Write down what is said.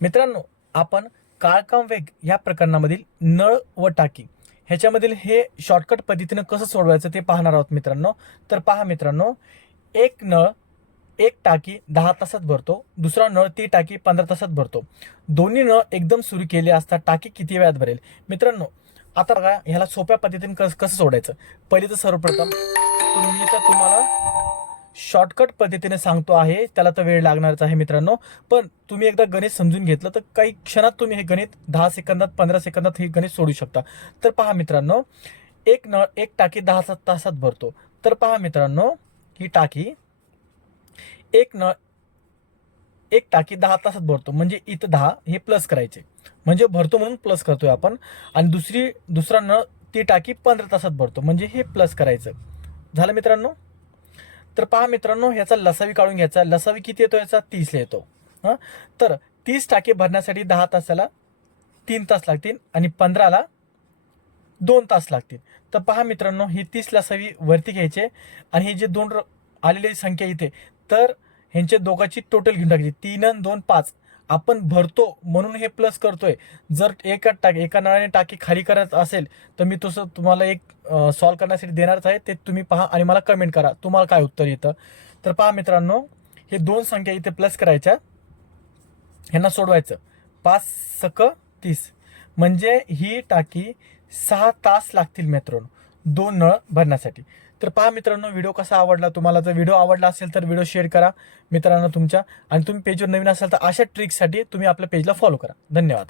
मित्रांनो, आपण काळकाम वेग या प्रकरणामधील नळ व टाकी ह्याच्यामधील हे शॉर्टकट पद्धतीने कसं सोडवायचं ते पाहणार आहोत मित्रांनो. तर पहा मित्रांनो, एक नळ एक टाकी 10 तासात भरतो, दुसरा नळ ती टाकी 15 तासात भरतो. दोन्ही नळ एकदम सुरू केले असता टाकी किती वेळात भरेल? मित्रांनो, आता बघा ह्याला सोप्या पद्धतीने कसं सोडायचं. पहिले तर सर्वप्रथम तुम्हाला शॉर्टकट पद्धतीने सांगतो आहे, त्याला तर वेळ लागणारच आहे मित्रांनो. पण तुम्ही एकदा गणित समजून घेतलं तर काही क्षणात तुम्ही हे गणित 10 सेकंदात 15 सेकंदात हे गणित सोडू शकता. तर पहा मित्रांनो, एक नळ एक टाकी 10 तासात भरतो. तर पहा मित्रांनो, ही टाकी एक नळ एक टाकी 10 तासात भरतो, म्हणजे इथं 10 हे प्लस करायचे, म्हणजे भरतो म्हणून प्लस करतोय आपण. आणि दुसरा नळ ती टाकी 15 तासात भरतो, म्हणजे हे प्लस करायचं. झालं मित्रांनो. तर पहा मित्रांनो, ह्याचा लसावी काढून घ्यायचा. लसावी किती येतो याचा? 30 येतो. हां, तर 30 टाके भरण्यासाठी 10 तासाला 3 तास लागतील आणि 15ला 2 तास लागतील. तर पहा मित्रांनो, ही 30 लसावी वरती घ्यायचे आणि हे जे दोन आलेली संख्या इथे, तर ह्यांच्या दोघांची टोटल घेऊन टाकायची. 3 आणि 2 5. आपण भरतो म्हणून हे प्लस करतोय. जर एका नळाने टाकी खाली करत असेल तर मी तसं तुम्हाला एक सॉल्व करण्यासाठी देणारच आहे. ते तुम्ही पहा आणि मला कमेंट करा तुम्हाला काय उत्तर येतं. तर पहा मित्रांनो, हे दोन संख्या इथे प्लस करायच्या, ह्यांना सोडवायचं. 5 सक 30, म्हणजे ही टाकी 6 तास लागतील मित्रांनो 2 नळ भरण्यासाठी. तर पहा मित्रांनो, व्हिडिओ कसा आवडला तुम्हाला? जर व्हिडिओ आवडला असेल तर व्हिडिओ शेअर करा मित्रांनो तुमच्या. आणि तुम्ही पेजवर नवीन असाल तर अशा ट्रिक्ससाठी तुम्ही आपल्या पेजला फॉलो करा. धन्यवाद.